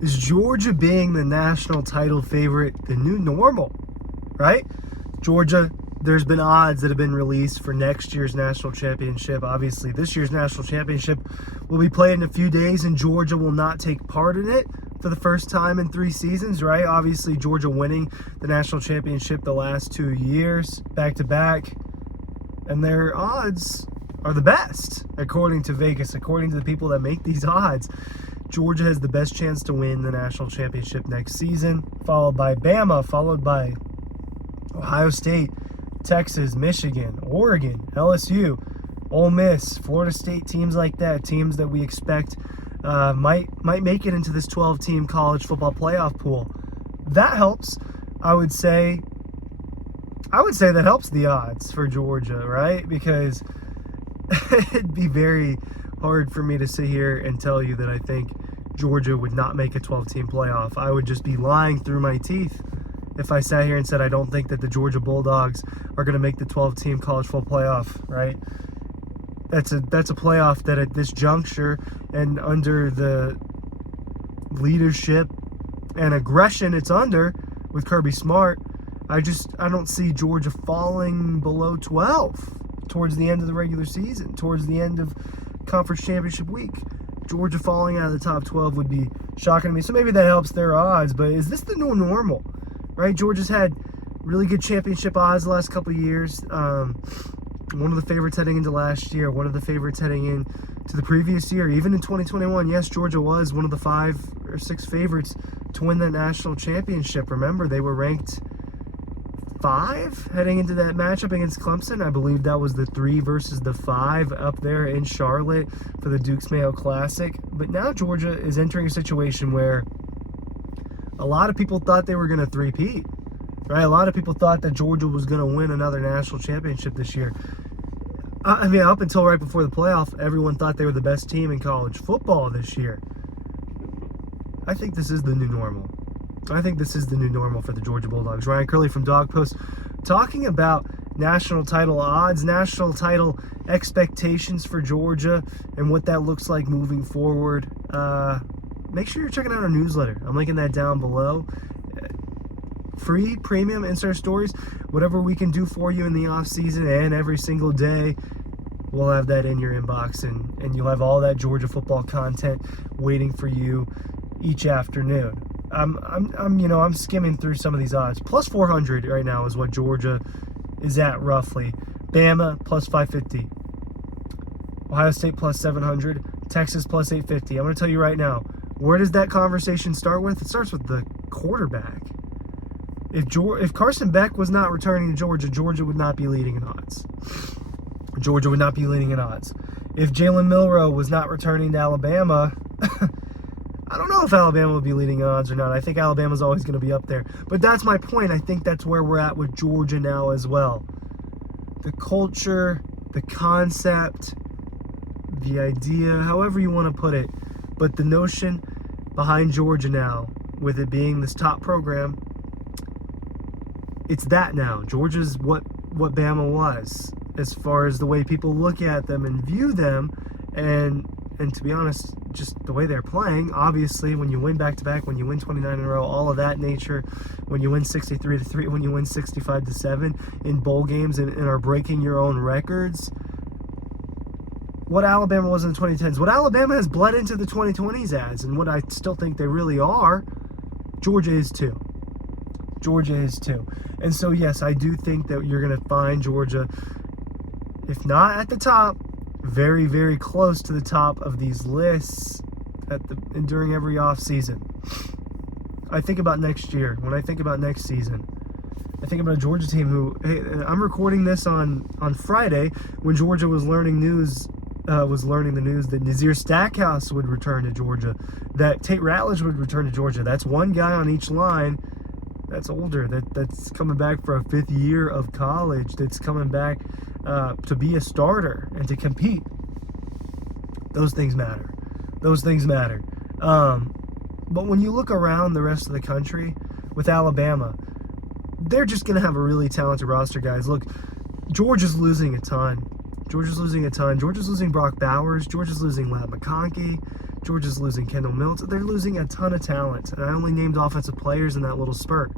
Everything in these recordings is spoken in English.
Is Georgia being the national title favorite the new normal, right? Georgia, there's been odds that have been released for next year's national championship. Obviously, this year's national championship will be played in a few days, and Georgia will not take part in it for the first time in 3 seasons, right? Obviously, Georgia winning the national championship the last 2 years, back-to-back, and their odds are the best, according to Vegas, according to the people that make these odds. Georgia has the best chance to win the national championship next season, followed by Bama, followed by Ohio State, Texas, Michigan, Oregon, LSU, Ole Miss, Florida State, teams like that, teams that we expect might make it into this 12-team college football playoff pool. That helps. I would say that helps the odds for Georgia, right? Because it'd be very hard for me to sit here and tell you that I think Georgia would not make a 12-team playoff. I would just be lying through my teeth if I sat here and said I don't think that the Georgia Bulldogs are going to make the 12-team college football playoff, right? That's a playoff that at this juncture and under the leadership and aggression it's under with Kirby Smart, I don't see Georgia falling below 12 towards the end of the regular season, towards the end of conference championship week. Georgia falling out of the top 12 would be shocking to me. So maybe that helps their odds, but is this the new normal? Right? Georgia's had really good championship odds the last couple of years. One of the favorites heading into last year, one of the favorites heading into the previous year. Even in 2021, yes, Georgia was one of the 5 or 6 favorites to win the national championship. Remember, they were ranked 5 heading into that matchup against Clemson. I believe that was the 3 versus the 5 up there in Charlotte for the Duke's Mayo Classic. But now Georgia is entering a situation where a lot of people thought they were going to three-peat, right? A lot of people thought that Georgia was going to win another national championship this year. I mean, up until right before the playoff, everyone thought they were the best team in college football this year. I think this is the new normal. I think this is the new normal for the Georgia Bulldogs. Ryan Curley from Dawg Post talking about national title odds, national title expectations for Georgia, and what that looks like moving forward. Make sure you're checking out our newsletter. I'm linking that down below. Free, premium, insert stories, whatever we can do for you in the off season and every single day, we'll have that in your inbox, and you'll have all that Georgia football content waiting for you each afternoon. I'm skimming through some of these odds. Plus 400 right now is what Georgia is at roughly. Bama plus 550. Ohio State plus 700. Texas plus 850. I'm going to tell you right now, where does that conversation start with? It starts with the quarterback. If Carson Beck was not returning to Georgia, Georgia would not be leading in odds. Georgia would not be leading in odds. If Jalen Milroe was not returning to Alabama, I don't know if Alabama would be leading in odds or not. I think Alabama's always going to be up there. But that's my point. I think that's where we're at with Georgia now as well. The culture, the concept, the idea, however you want to put it. But the notion behind Georgia now, with it being this top program, it's that now. Georgia's what Bama was, as far as the way people look at them and view them, and to be honest, just the way they're playing. Obviously, when you win back-to-back, when you win 29 in a row, all of that nature, when you win 63-3, when you win 65-7 in bowl games and are breaking your own records, what Alabama was in the 2010s, what Alabama has bled into the 2020s as, and what I still think they really are, Georgia is too. Georgia is too. And so, yes, I do think that you're going to find Georgia, if not at the top, very, very close to the top of these lists during every offseason. I think about next year. When I think about next season, I think about a Georgia team who, hey, I'm recording this on Friday when Georgia was learning the news that Nazir Stackhouse would return to Georgia, that Tate Ratledge would return to Georgia. That's one guy on each line that's older, that's coming back for a 5th year of college, that's coming back to be a starter and to compete. Those things matter. But when you look around the rest of the country, with Alabama, they're just going to have a really talented roster, guys. Look, Georgia's losing a ton. Georgia's losing Brock Bowers. Georgia's losing Ladd McConkey. Georgia's losing Kendall Mills. They're losing a ton of talent. And I only named offensive players in that little spurt.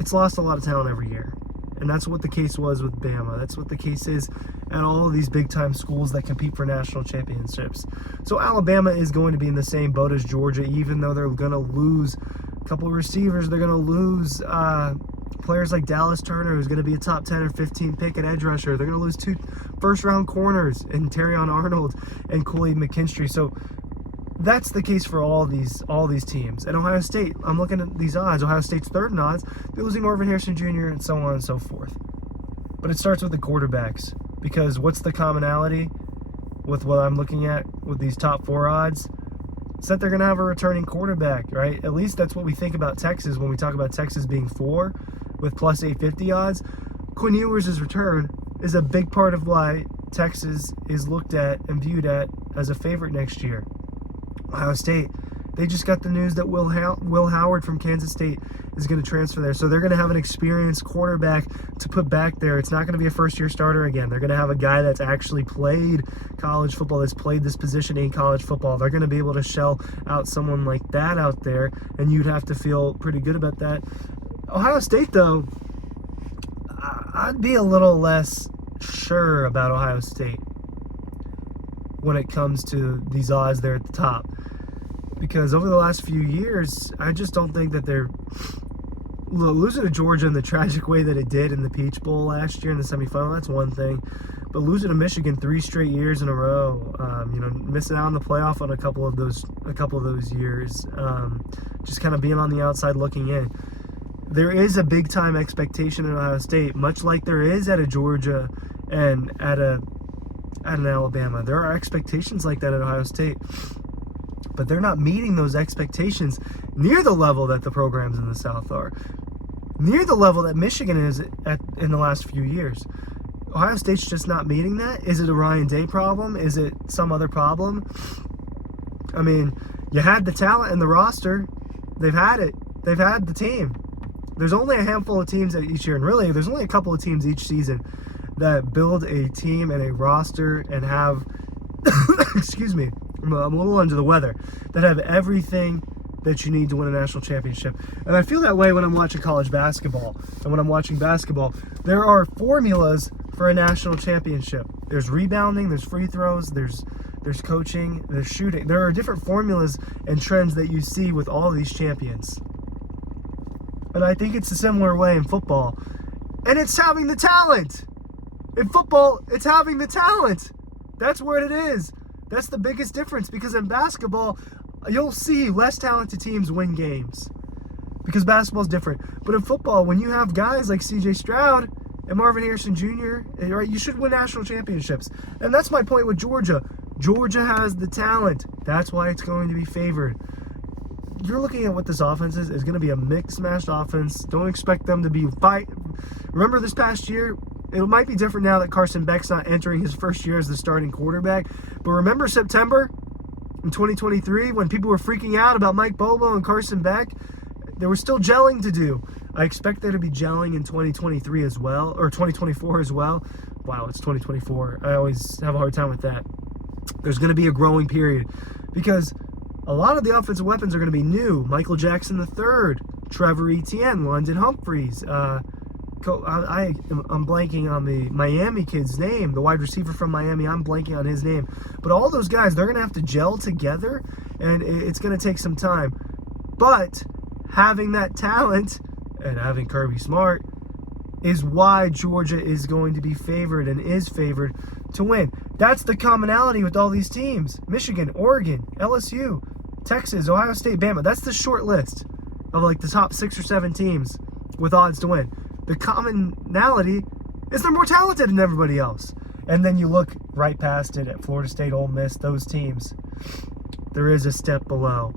It's lost a lot of talent every year. And that's what the case was with Bama. That's what the case is at all of these big-time schools that compete for national championships. So Alabama is going to be in the same boat as Georgia, even though they're going to lose a couple of receivers. They're going to lose players like Dallas Turner, who's going to be a top 10 or 15 pick at edge rusher. They're going to lose 2 first-round corners in Terrion Arnold and Cooley McKinstry. So that's the case for all these teams. And Ohio State, I'm looking at these odds. Ohio State's third in odds. They're losing Marvin Harrison Jr. and so on and so forth. But it starts with the quarterbacks, because what's the commonality with what I'm looking at with these top 4 odds? It's that they're going to have a returning quarterback, right? At least that's what we think about Texas when we talk about Texas being 4 with plus 850 odds. Quinn Ewers' return is a big part of why Texas is looked at and viewed at as a favorite next year. Ohio State, they just got the news that Will Howard from Kansas State is going to transfer there. So they're going to have an experienced quarterback to put back there. It's not going to be a first-year starter again. They're going to have a guy that's actually played college football, that's played this position in college football. They're going to be able to shell out someone like that out there, and you'd have to feel pretty good about that. Ohio State, though, I'd be a little less sure about Ohio State when it comes to these odds there at the top. Because over the last few years, I just don't think that they're losing to Georgia in the tragic way that it did in the Peach Bowl last year in the semifinal. That's one thing, but losing to Michigan 3 straight years in a row, missing out on the playoff on a couple of those years, just kind of being on the outside looking in. There is a big time expectation in Ohio State, much like there is at a Georgia and at an Alabama. There are expectations like that at Ohio State, but they're not meeting those expectations near the level that the programs in the South are, near the level that Michigan is in the last few years. Ohio State's just not meeting that. Is it a Ryan Day problem? Is it some other problem? I mean, you had the talent and the roster. They've had it. They've had the team. There's only a handful of teams each year, and really, there's only a couple of teams each season that build a team and a roster and have, excuse me, I'm a little under the weather, that have everything that you need to win a national championship. And I feel that way when I'm watching college basketball. And when I'm watching basketball, there are formulas for a national championship. There's rebounding, there's free throws, there's coaching, there's shooting. There are different formulas and trends that you see with all these champions. And I think it's a similar way in football. And it's having the talent. In football, it's having the talent. That's what it is. That's the biggest difference, because in basketball, you'll see less talented teams win games because basketball's different. But in football, when you have guys like C.J. Stroud and Marvin Harrison Jr., right, you should win national championships. And that's my point with Georgia. Georgia has the talent. That's why it's going to be favored. You're looking at what this offense is. It's going to be a mixed-matched offense. Don't expect them to be fight. Remember this past year? It might be different now that Carson Beck's not entering his first year as the starting quarterback. But remember September in 2023 when people were freaking out about Mike Bobo and Carson Beck? There was still gelling to do. I expect there to be gelling in 2023 as well, or 2024 as well. Wow, it's 2024. I always have a hard time with that. There's going to be a growing period because a lot of the offensive weapons are going to be new. Michael Jackson III, Trevor Etienne, London Humphreys. I'm blanking on the Miami kid's name, the wide receiver from Miami. I'm blanking on his name. But all those guys, they're going to have to gel together, and it's going to take some time. But having that talent and having Kirby Smart is why Georgia is going to be favored and is favored to win. That's the commonality with all these teams. Michigan, Oregon, LSU, Texas, Ohio State, Bama. That's the short list of like the top 6 or 7 teams with odds to win. The commonality is they're more talented than everybody else. And then you look right past it at Florida State, Ole Miss, those teams. There is a step below,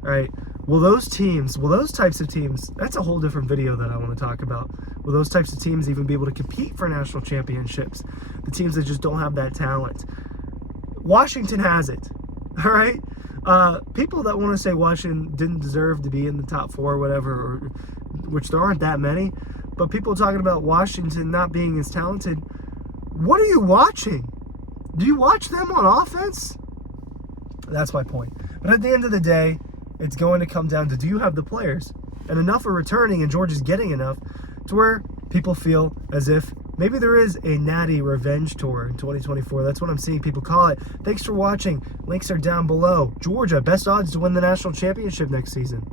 right? Will those types of teams, that's a whole different video that I want to talk about. Will those types of teams even be able to compete for national championships? The teams that just don't have that talent. Washington has it, all right? People that want to say Washington didn't deserve to be in the top 4 or whatever, which there aren't that many, but people talking about Washington not being as talented, what are you watching? Do you watch them on offense? That's my point. But at the end of the day, it's going to come down to, do you have the players? And enough are returning, and Georgia's getting enough to where people feel as if maybe there is a Natty revenge tour in 2024. That's what I'm seeing people call it. Thanks for watching. Links are down below. Georgia, best odds to win the national championship next season.